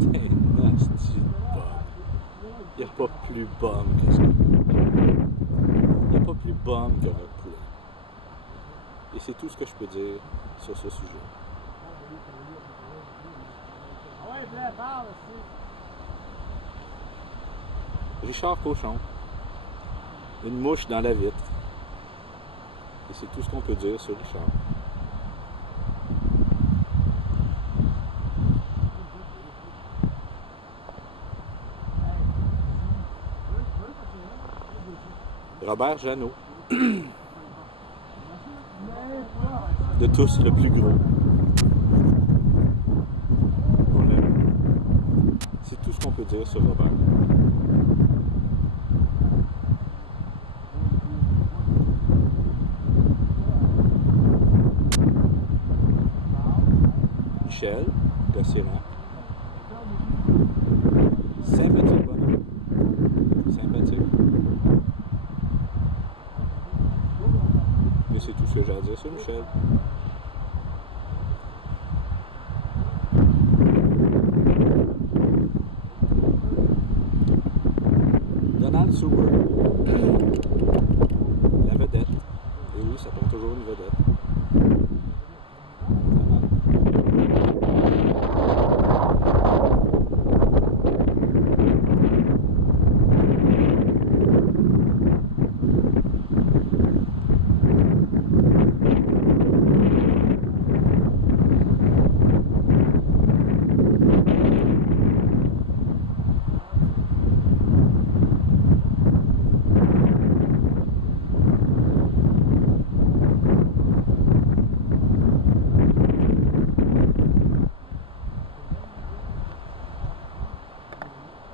C'est un nasty bum. Il n'y a pas plus bum que ça. Il n'y a pas plus bum que votre poulet. Et c'est tout ce que je peux dire sur ce sujet. Richard Cochon. Une mouche dans la vitre. Et c'est tout ce qu'on peut dire sur Richard. Robert Jeannot. De tous, le plus gros. On l'aime. C'est tout ce qu'on peut dire sur Robert. Michel Gossiran. Sympathique bonhomme. Sympathique. Mais c'est tout ce que j'ai à dire sur Michel. Donald Seward. La vedette. Et oui, ça prend toujours une vedette.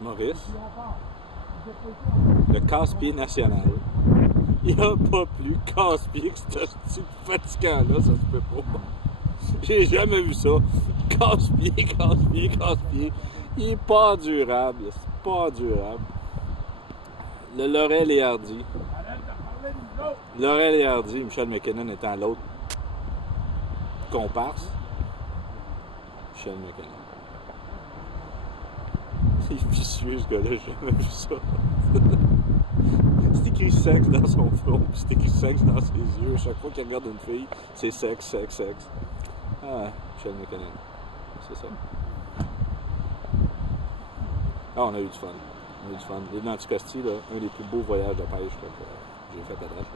Maurice, le casse-pied national. Il n'y a pas plus casse-pied que ce petit fatigant-là, ça se peut pas. J'ai jamais vu ça. Casse-pied, casse-pied, casse-pied. Il est pas durable, c'est pas durable. Le Laurel et Hardy. Laurel et Hardy, Michel McKinnon étant l'autre comparse. Michel McKinnon. Il est vicieux, ce gars-là, j'ai jamais vu ça. C'est écrit sexe dans son front, puis c'est écrit sexe dans ses yeux. Chaque fois qu'il regarde une fille, c'est sexe, sexe, sexe. Ah, Michel McKinnon. C'est ça. Ah, on a eu du fun. On a eu du fun. L'île d'Anticosti, là, un des plus beaux voyages de pêche que j'ai fait à date.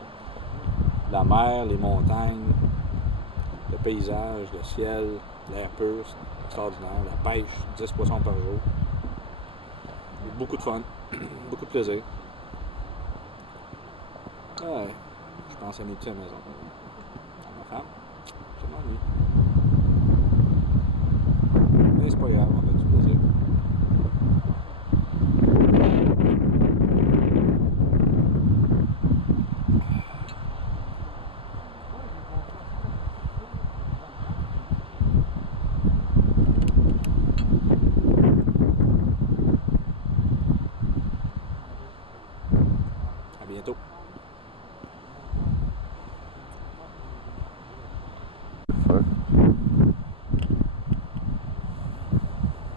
La mer, les montagnes, le paysage, le ciel, l'air pur, c'est extraordinaire. La pêche, 10 poissons par jour. Beaucoup de fun, beaucoup de plaisir. Ouais, je pense à mes petits à la maison. À ma femme, je m'ennuie. Mais c'est pas grave, on a du plaisir. À bientôt.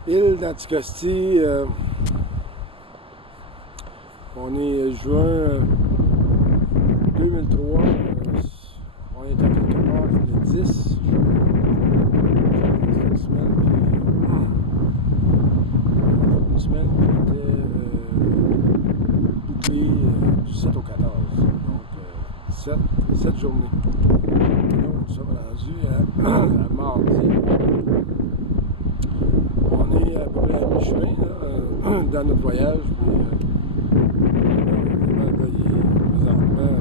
Île d'Anticosti, on est juin 2003, on est à quelque part le 10 juin, une semaine qui était bouclée du 7 au 14, donc 7 journées. Donc, nous sommes rendus à mardi. On est à peu près à mi-chemin dans notre voyage. Puis, il est présentement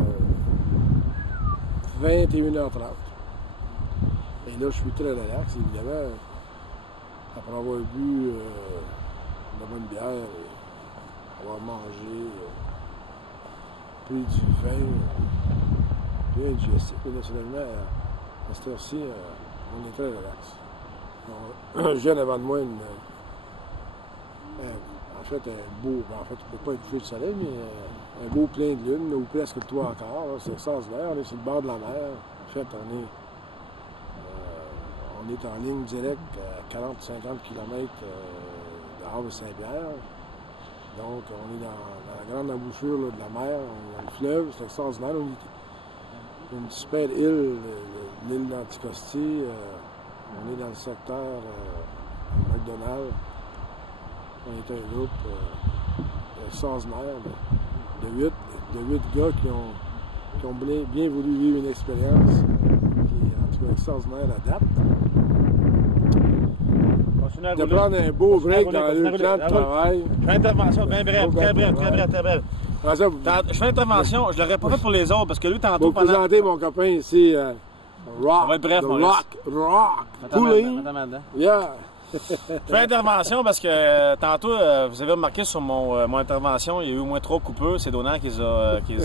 21h30. Et là, je suis très relax, évidemment. Après avoir bu de la bonne bière, avoir mangé, puis du vin, bien digestif. Mais naturellement, à cette heure-ci, on est très relax. Je viens devant de moi en fait, un beau, en fait, tu ne peux pas être couché de soleil, mais un beau plein de lune, ou presque le toit encore, c'est extraordinaire, on est sur le bord de la mer. En fait, on on est en ligne directe à 40-50 km de Havre-Saint-Pierre. Donc, on est dans la grande embouchure là, de la mer, on est dans le fleuve, c'est extraordinaire. On est une super île, l'île d'Anticosti. On est dans le secteur McDonald's. On est un groupe extraordinaire de 8 gars qui ont bien voulu vivre une expérience qui est en tout cas extraordinaire à date. De prendre un beau break dans le plan de travail. Je fais une intervention bien brève, très brève. Je fais une intervention, je ne l'aurais pas fait pour les autres parce que lui, tantôt, Je vais vous présenter mon copain ici, Rock. On va être bref, Rock. Pouling. Yeah. Je fais une intervention parce que tantôt, vous avez remarqué sur mon intervention, il y a eu au moins 3 coupeurs. C'est Donald qui les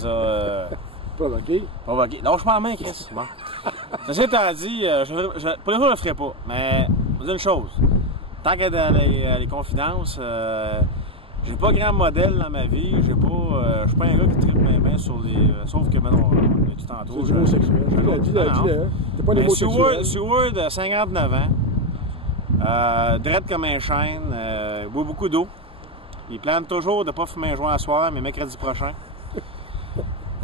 a provoqués. Lâche pas la main, Chris. Bon. Ceci étant dit, pour les jours, je ne le ferai pas. Mais, je vous dis une chose. Tant qu'il y a les confidences, j'ai pas grand modèle dans ma vie. Je suis pas un gars qui tripe bien sur les. Sauf que maintenant, on a dit tantôt. C'est du mot sexuel. T'es pas des mots sexuels. Seward, 59 ans. Drette comme un chêne. Boit beaucoup d'eau. Il plane toujours de ne pas fumer un joint à soir, mais mercredi prochain.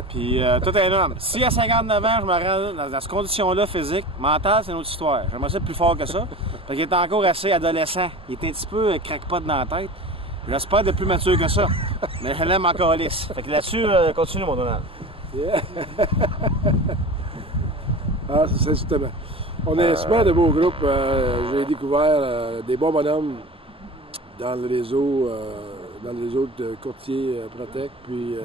Puis tout un homme. Si à 59 ans, je me rends dans cette condition-là physique, mentale, c'est une autre histoire. J'aimerais ça plus fort que ça. Parce qu'il est encore assez adolescent. Il est un petit peu craque-pot dans la tête. J'espère de plus mature que ça. Mais je l'aime encore lisse. Fait que là-dessus, continue, mon Donald. Yeah. Ah, c'est justement. On est un super de beau groupe. J'ai découvert des bons bonhommes dans le réseau de courtiers Protect, puis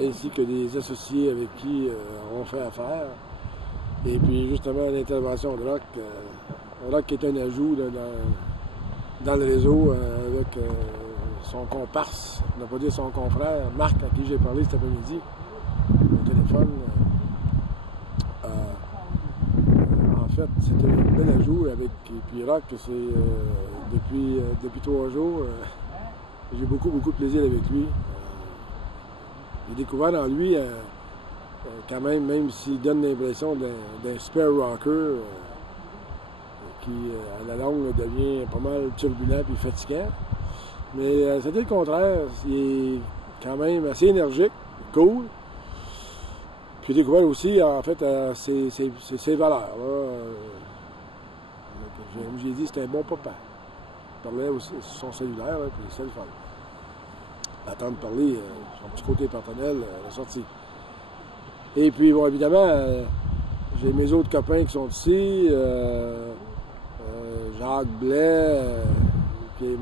ainsi que des associés avec qui on fait affaire. Et puis justement l'intervention de Rock. Rock est un ajout là, dans le réseau avec son comparse, on n'a pas dit son confrère, Marc, à qui j'ai parlé cet après-midi au téléphone. En fait, c'est un bel ajout avec puis Rock, c'est depuis 3 jours, j'ai beaucoup de plaisir avec lui. J'ai découvert en lui quand même s'il donne l'impression d'un super rocker qui, à la longue, devient pas mal turbulent et fatigant. Mais c'était le contraire. Il est quand même assez énergique, cool. Puis j'ai découvert aussi, en fait, ses valeurs. Comme j'ai dit, c'était un bon papa. Il parlait aussi sur son cellulaire, puis c'est le fun. Attendre de parler, son petit côté personnel est sorti. Et puis, bon, évidemment, j'ai mes autres copains qui sont ici. Jacques Blais, qui est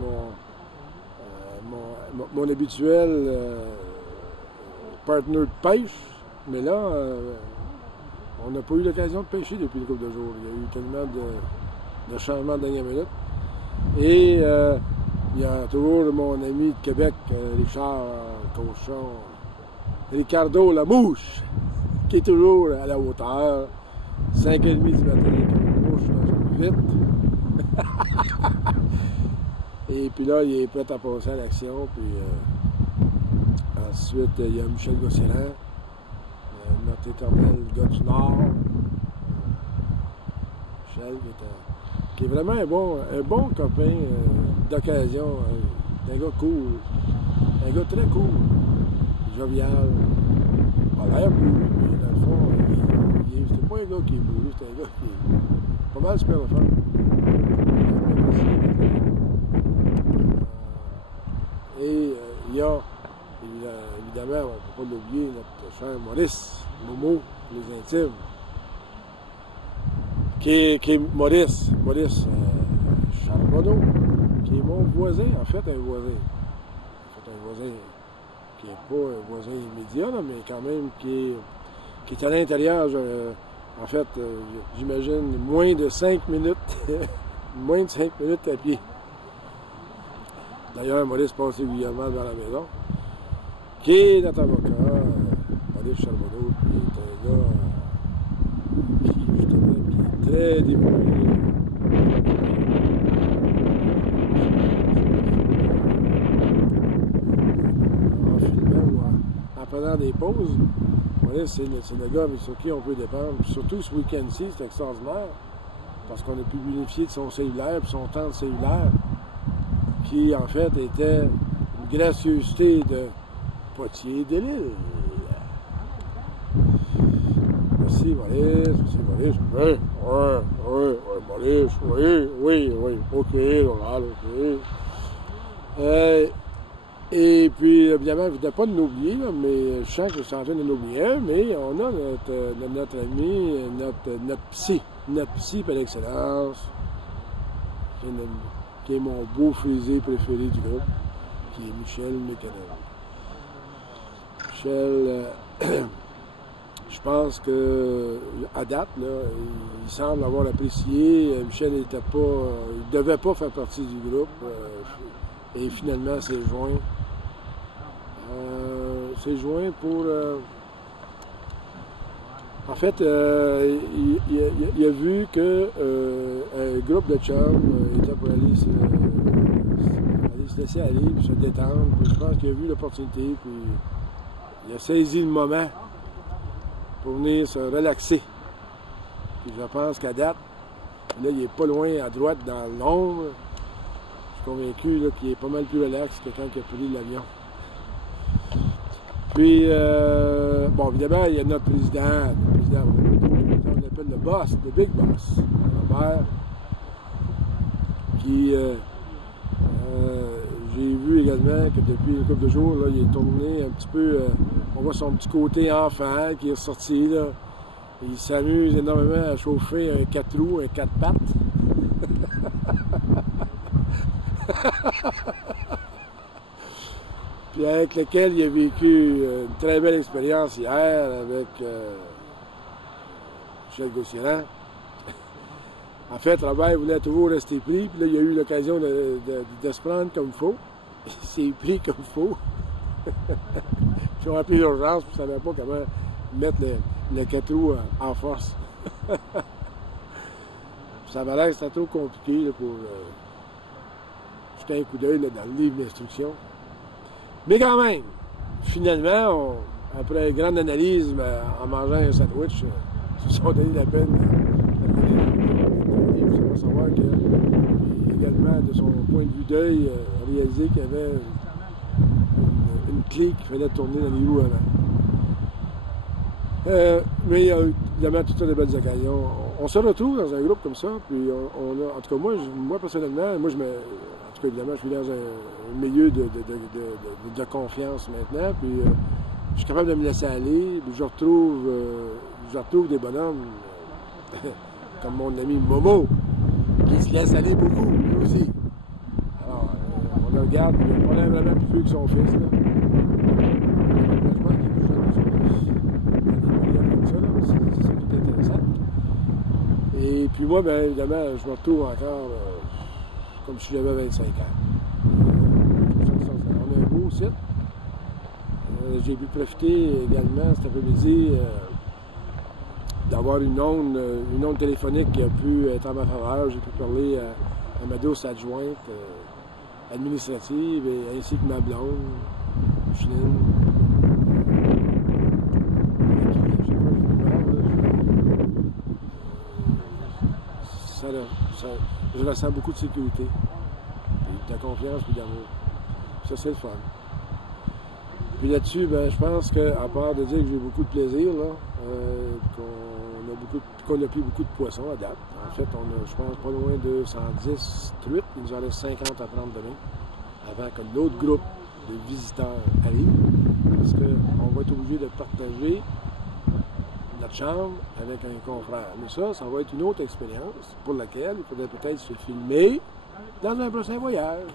mon habituel partner de pêche. Mais là, on n'a pas eu l'occasion de pêcher depuis une couple de jours. Il y a eu tellement de changements de dernière minute. Et il y a toujours mon ami de Québec, Richard Cochon, Ricardo la mouche, qui est toujours à la hauteur. 5h30 du matin, comme une mouche dans une vitre. Et puis là, il est prêt à passer à l'action. Puis ensuite, il y a Michel Gosselin, notre éternel gars du Nord. Michel, qui est vraiment un bon copain d'occasion. Un gars cool. Un gars très cool. Jovial. A l'air bourru, mais dans le fond, c'est pas un gars qui est bourru, c'est un gars qui est pas mal super le fun. Et il y a, évidemment, on ne peut pas l'oublier, notre cher Maurice, Momo, les intimes, qui est Maurice Charbonneau, qui est mon voisin, en fait un voisin. Un voisin qui n'est pas un voisin immédiat, là, mais quand même qui est à l'intérieur, en fait, j'imagine, moins de 5 minutes, moins de 5 minutes à pied. D'ailleurs, Maurice passe régulièrement dans la maison, qui est notre avocat, Maurice Charbonneau, qui est un gars qui, justement, qui est très débrouillé. En filmant ou en prenant des pauses, Maurice, c'est le gars avec sur qui on peut dépendre. Puis surtout ce week-end-ci, c'est extraordinaire. Parce qu'on a pu bénéficier de son cellulaire, puis son temps de cellulaire, qui en fait était une gracieuseté de Potier de l'île. Merci Maurice, merci Maurice. Oui, Maurice, oui, ok, Donald, ok. Et puis, évidemment, je ne voudrais pas de l'oublier, mais je sens que je suis en train de l'oublier un, mais on a notre ami, notre psy par excellence, qui est mon beau frisé préféré du groupe, qui est Michel Mécanet. Michel, je pense que à date, là, il semble avoir apprécié. Michel il devait pas faire partie du groupe, et finalement s'est joint. Pour... en fait, il a vu que un groupe de chums était pour aller se laisser aller, puis se détendre. Puis je pense qu'il a vu l'opportunité, puis il a saisi le moment pour venir se relaxer. Puis je pense qu'à date, là, il est pas loin à droite dans l'ombre. Je suis convaincu là, qu'il est pas mal plus relax que quand il a pris l'avion. Puis, bon, évidemment, il y a notre président, on l'appelle le boss, le big boss, Robert, qui, j'ai vu également que depuis une couple de jours, là, il est tourné un petit peu, on voit son petit côté enfant qui est ressorti, là. Il s'amuse énormément à chauffer un 4 roues, un 4 pattes. Puis avec lequel il a vécu une très belle expérience hier avec Michel Gaussieran. En fait, Robert voulait toujours rester pris, puis là, il a eu l'occasion de se prendre comme il faut. Il s'est pris comme il faut. Ils ont appelé l'urgence, puis ils ne savaient pas comment mettre le 4 roues en force. Ça m'a l'air que c'était trop compliqué là, pour jeter un coup d'œil dans le livre d'instruction. Mais quand même, finalement, après une grande analyse, en mangeant un sandwich, ils se sont donné la peine de savoir que, également, de son point de vue d'œil, réalisé qu'il y avait une clé qu'il fallait tourner dans les roues avant. Mais il y a évidemment toutes sortes de belles occasions. On se retrouve dans un groupe comme ça, puis on a, en tout cas, moi personnellement, en tout cas, évidemment, je suis dans un milieu de confiance maintenant, puis je suis capable de me laisser aller, puis je retrouve des bonhommes, comme mon ami Momo, qui se laisse aller beaucoup, lui aussi. Alors, on le regarde, il n'a pas l'air vraiment plus vieux que son fils, là. Je pense qu'il est plus jeune que son fils. Il y a comme ça, là, c'est ça qui est intéressant. Et puis moi, bien évidemment, je me retrouve encore comme si j'avais 25 ans. On a un beau site. J'ai pu profiter également cet après-midi d'avoir une onde téléphonique qui a pu être en ma faveur. J'ai pu parler à ma douce adjointe administrative et ainsi que ma blonde, Micheline. Je ressens beaucoup de sécurité, puis de confiance, puis d'amour. Ça, c'est le fun. Puis là-dessus, ben, je pense qu'à part de dire que j'ai beaucoup de plaisir, là, qu'on a pris beaucoup de poissons à date. En fait, on a, je pense, pas loin de 110 truites. Il nous en reste 50 à prendre demain, avant que l'autre groupe de visiteurs arrive. Parce qu'on va être obligé de partager notre chambre avec un confrère. Mais ça va être une autre expérience pour laquelle il faudrait peut-être se filmer dans un prochain voyage.